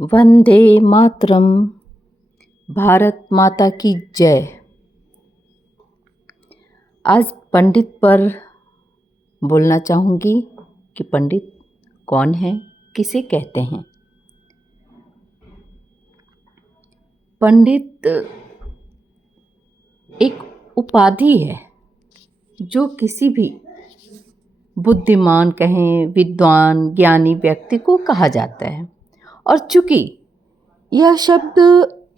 वंदे मातरम। भारत माता की जय। आज पंडित पर बोलना चाहूँगी कि पंडित कौन है, किसे कहते हैं। पंडित एक उपाधि है जो किसी भी बुद्धिमान कहें, विद्वान, ज्ञानी व्यक्ति को कहा जाता है। और चूँकि यह शब्द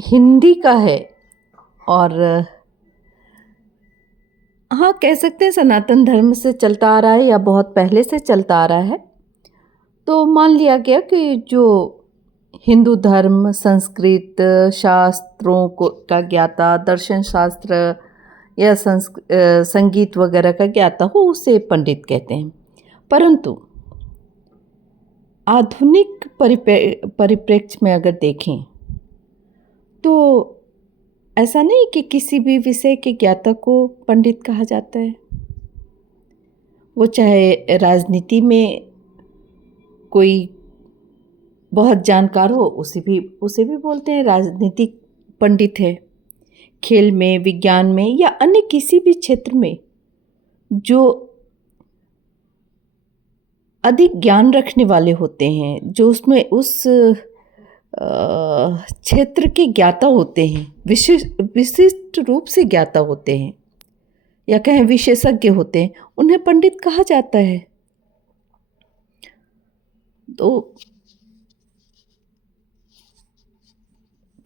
हिंदी का है और हाँ कह सकते हैं सनातन धर्म से चलता आ रहा है या बहुत पहले से चलता आ रहा है, तो मान लिया गया कि जो हिंदू धर्म, संस्कृत शास्त्रों का ज्ञाता, दर्शन शास्त्र या संगीत वगैरह का ज्ञाता हो उसे पंडित कहते हैं। परंतु आधुनिक परिप्रेक्ष्य में अगर देखें तो ऐसा नहीं कि किसी भी विषय के ज्ञाता को पंडित कहा जाता है। वो चाहे राजनीति में कोई बहुत जानकार हो उसे भी बोलते हैं राजनीतिक पंडित है। खेल में, विज्ञान में या अन्य किसी भी क्षेत्र में जो अधिक ज्ञान रखने वाले होते हैं, जो उसमें उस क्षेत्र के ज्ञाता होते हैं, विशिष्ट रूप से ज्ञाता होते हैं या कहें विशेषज्ञ होते हैं, उन्हें पंडित कहा जाता है। तो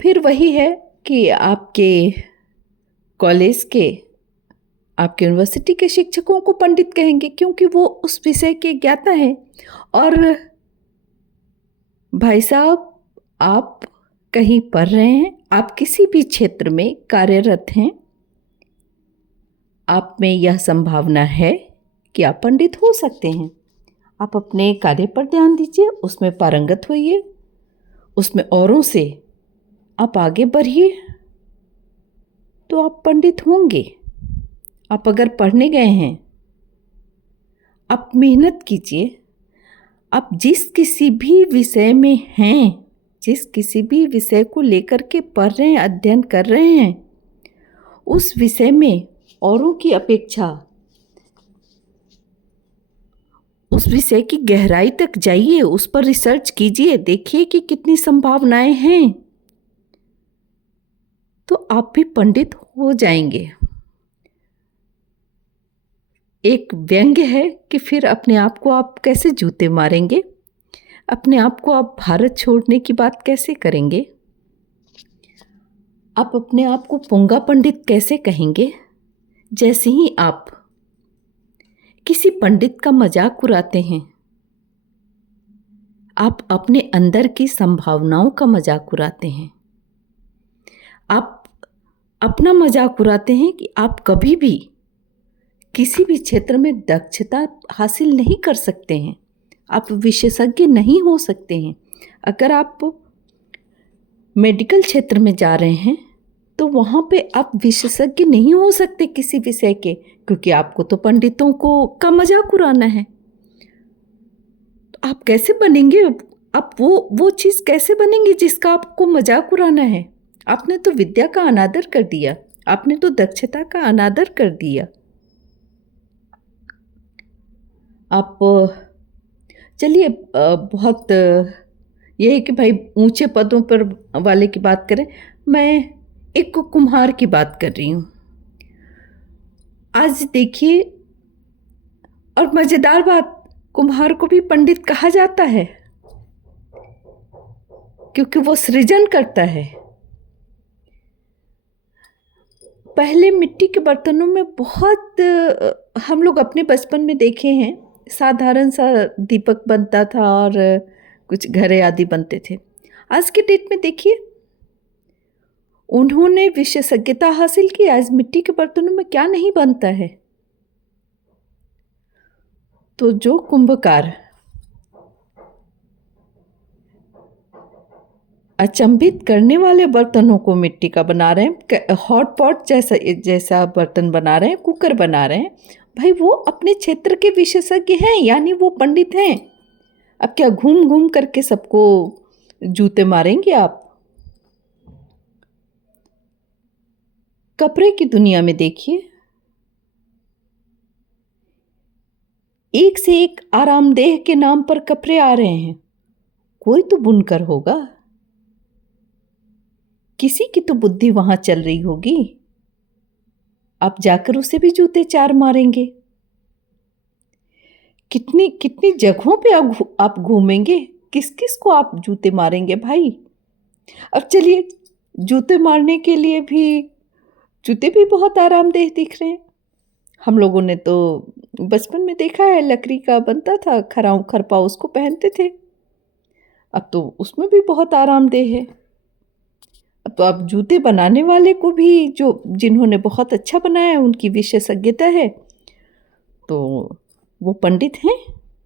फिर वही है कि आपके कॉलेज के, आपके यूनिवर्सिटी के शिक्षकों को पंडित कहेंगे क्योंकि वो उस विषय के ज्ञाता हैं। और भाई साहब, आप कहीं पढ़ रहे हैं, आप किसी भी क्षेत्र में कार्यरत हैं, आप में यह संभावना है कि आप पंडित हो सकते हैं। आप अपने कार्य पर ध्यान दीजिए, उसमें पारंगत होइए, उसमें औरों से आप आगे बढ़िए तो आप पंडित होंगे। आप अगर पढ़ने गए हैं, आप मेहनत कीजिए। आप जिस किसी भी विषय में हैं, जिस किसी भी विषय को लेकर के पढ़ रहे हैं, अध्ययन कर रहे हैं, उस विषय में औरों की अपेक्षा उस विषय की गहराई तक जाइए, उस पर रिसर्च कीजिए, देखिए कि कितनी संभावनाएं हैं, तो आप भी पंडित हो जाएंगे। एक व्यंग्य है कि फिर अपने आप को आप कैसे जूते मारेंगे, अपने आप को आप भारत छोड़ने की बात कैसे करेंगे, आप अपने आप को पुंगा पंडित कैसे कहेंगे। जैसे ही आप किसी पंडित का मजाक उड़ाते हैं, आप अपने अंदर की संभावनाओं का मजाक उड़ाते हैं। आप अपना मजाक उड़ाते हैं कि आप कभी भी किसी भी क्षेत्र में दक्षता हासिल नहीं कर सकते हैं, आप विशेषज्ञ नहीं हो सकते हैं। अगर आप मेडिकल क्षेत्र में जा रहे हैं तो वहाँ पे आप विशेषज्ञ नहीं हो सकते किसी विषय के, क्योंकि आपको तो पंडितों का मजाक उड़ाना है। तो आप कैसे बनेंगे? आप वो चीज़ कैसे बनेंगे जिसका आपको मजाक उड़ाना है? आपने तो विद्या का अनादर कर दिया, आपने तो दक्षता का अनादर कर दिया। आप चलिए बहुत ये है कि भाई ऊंचे पदों पर वाले की बात करें, मैं एक कुम्हार की बात कर रही हूँ। आज देखिए, और मज़ेदार बात, कुम्हार को भी पंडित कहा जाता है क्योंकि वो सृजन करता है। पहले मिट्टी के बर्तनों में बहुत हम लोग अपने बचपन में देखे हैं, साधारण सा दीपक बनता था और कुछ घड़े आदि बनते थे। आज के डेट में देखिए, उन्होंने विशेषज्ञता हासिल की। आज मिट्टी के बर्तनों में क्या नहीं बनता है। तो जो कुंभकार अचंभित करने वाले बर्तनों को मिट्टी का बना रहे हैं, हॉट पॉट जैसा बर्तन बना रहे हैं, कुकर बना रहे हैं, भाई वो अपने क्षेत्र के विशेषज्ञ हैं, यानी वो पंडित हैं। अब क्या घूम घूम करके सबको जूते मारेंगे आप? कपड़े की दुनिया में देखिए, एक से एक आरामदेह के नाम पर कपड़े आ रहे हैं। कोई तो बुनकर होगा, किसी की तो बुद्धि वहां चल रही होगी। आप जाकर उसे भी जूते चार मारेंगे। कितनी कितनी जगहों पे आप घूमेंगे, किस किस को आप जूते मारेंगे भाई? अब चलिए, जूते मारने के लिए भी जूते भी बहुत आरामदेह दिख रहे हैं। हम लोगों ने तो बचपन में देखा है, लकड़ी का बनता था खराउ खरपा, उसको पहनते थे। अब तो उसमें भी बहुत आरामदेह है। अब तो आप जूते बनाने वाले को भी, जो जिन्होंने बहुत अच्छा बनाया है, उनकी विशेषज्ञता है, तो वो पंडित हैं,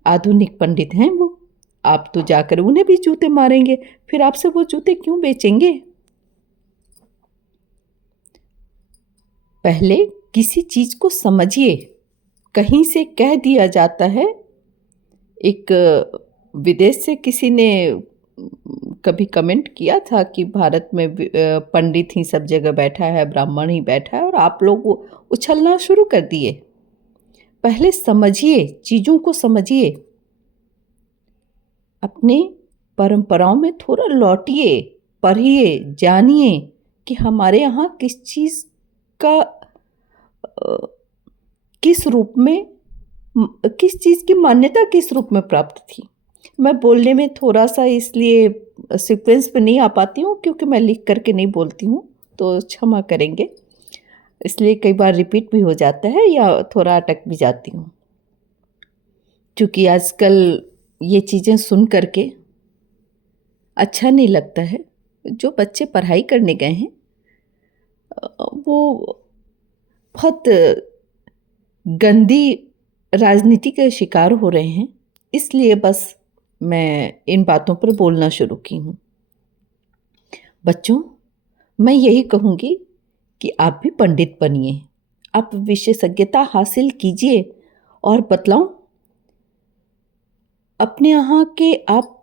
आधुनिक पंडित हैं वो। आप तो जाकर उन्हें भी जूते मारेंगे, फिर आपसे वो जूते क्यों बेचेंगे? पहले किसी चीज को समझिए। कहीं से कह दिया जाता है, एक विदेश से किसी ने कभी कमेंट किया था कि भारत में पंडित ही सब जगह बैठा है, ब्राह्मण ही बैठा है, और आप लोग उछलना शुरू कर दिए। पहले समझिए, चीज़ों को समझिए, अपने परंपराओं में थोड़ा लौटिए, पढ़िए, जानिए कि हमारे यहाँ किस चीज़ का किस रूप में, किस चीज़ की मान्यता किस रूप में प्राप्त थी। मैं बोलने में थोड़ा सा इसलिए सीक्वेंस पे नहीं आ पाती हूँ क्योंकि मैं लिख करके नहीं बोलती हूँ, तो क्षमा करेंगे। इसलिए कई बार रिपीट भी हो जाता है या थोड़ा अटक भी जाती हूँ, क्योंकि आजकल ये चीज़ें सुन करके अच्छा नहीं लगता है। जो बच्चे पढ़ाई करने गए हैं वो बहुत गंदी राजनीति के शिकार हो रहे हैं, इसलिए बस मैं इन बातों पर बोलना शुरू की हूँ। बच्चों, मैं यही कहूँगी कि आप भी पंडित बनिए, आप विशेषज्ञता हासिल कीजिए, और बतलाऊं, अपने यहाँ के आप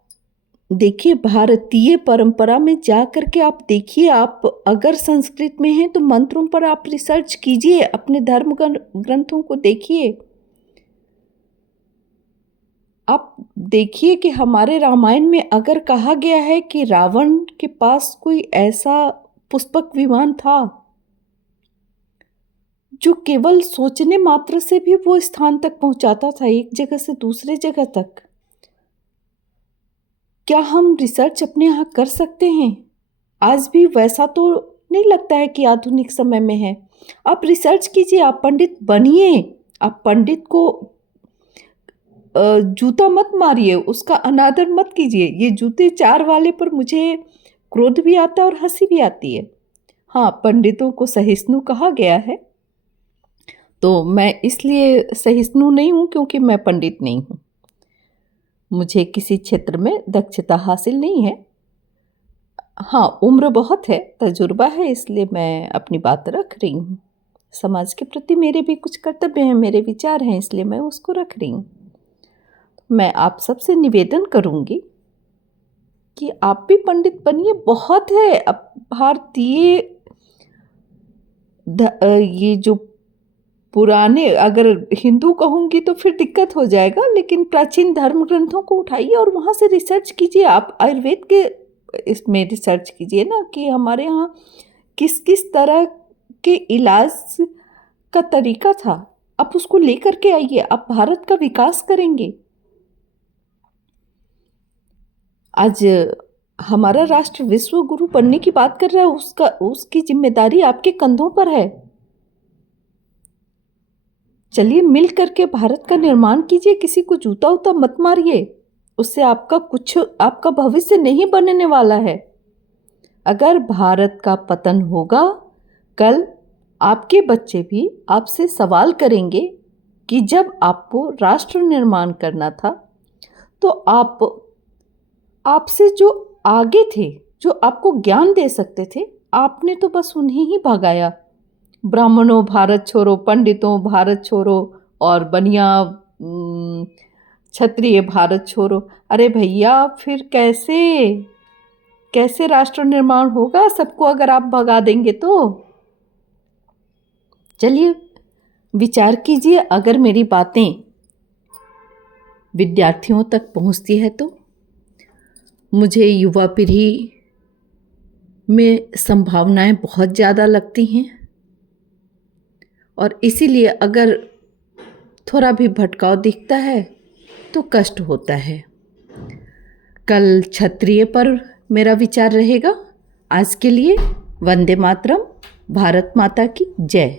देखिए, भारतीय परंपरा में जा कर के आप देखिए, आप अगर संस्कृत में हैं तो मंत्रों पर आप रिसर्च कीजिए, अपने धर्म ग्रंथों को देखिए। आप देखिए कि हमारे रामायण में अगर कहा गया है कि रावण के पास कोई ऐसा पुष्पक विमान था जो केवल सोचने मात्र से भी वो स्थान तक पहुंचाता था, एक जगह से दूसरे जगह तक। क्या हम रिसर्च अपने यहाँ कर सकते हैं? आज भी वैसा तो नहीं लगता है कि आधुनिक समय में है। आप रिसर्च कीजिए, आप पंडित बनिए। आप पंडित को जूता मत मारिए, उसका अनादर मत कीजिए। ये जूते चार वाले पर मुझे क्रोध भी आता है और हंसी भी आती है। हाँ, पंडितों को सहिष्णु कहा गया है, तो मैं इसलिए सहिष्णु नहीं हूँ क्योंकि मैं पंडित नहीं हूँ, मुझे किसी क्षेत्र में दक्षता हासिल नहीं है। हाँ, उम्र बहुत है, तजुर्बा है, इसलिए मैं अपनी बात रख रही हूँ। समाज के प्रति मेरे भी कुछ कर्तव्य हैं, मेरे विचार हैं, इसलिए मैं उसको रख रही हूँ। मैं आप सबसे निवेदन करूँगी कि आप भी पंडित बनिए। बहुत है अब भारतीय ये जो पुराने, अगर हिंदू कहूँगी तो फिर दिक्कत हो जाएगा, लेकिन प्राचीन धर्म ग्रंथों को उठाइए और वहाँ से रिसर्च कीजिए। आप आयुर्वेद के इसमें रिसर्च कीजिए ना कि हमारे यहाँ किस किस तरह के इलाज का तरीका था। आप उसको लेकर के आइए, आप भारत का विकास करेंगे। आज हमारा राष्ट्र विश्व गुरु बनने की बात कर रहा है, उसकी जिम्मेदारी आपके कंधों पर है। चलिए मिल करके भारत का निर्माण कीजिए, किसी को जूता उता मत मारिए, उससे आपका भविष्य नहीं बनने वाला है। अगर भारत का पतन होगा, कल आपके बच्चे भी आपसे सवाल करेंगे कि जब आपको राष्ट्र निर्माण करना था तो आपसे जो आगे थे, जो आपको ज्ञान दे सकते थे, आपने तो बस उन्हें ही भगाया। ब्राह्मणों भारत छोड़ो, पंडितों भारत छोड़ो, और बनिया क्षत्रिय भारत छोड़ो। अरे भैया, फिर कैसे? कैसे राष्ट्र निर्माण होगा सबको अगर आप भगा देंगे तो? चलिए विचार कीजिए, अगर मेरी बातें विद्यार्थियों तक पहुंचती है तो। मुझे युवा पीढ़ी में संभावनाएं बहुत ज़्यादा लगती हैं और इसीलिए अगर थोड़ा भी भटकाव दिखता है तो कष्ट होता है। कल क्षत्रिय पर मेरा विचार रहेगा। आज के लिए वंदे मातरम। भारत माता की जय।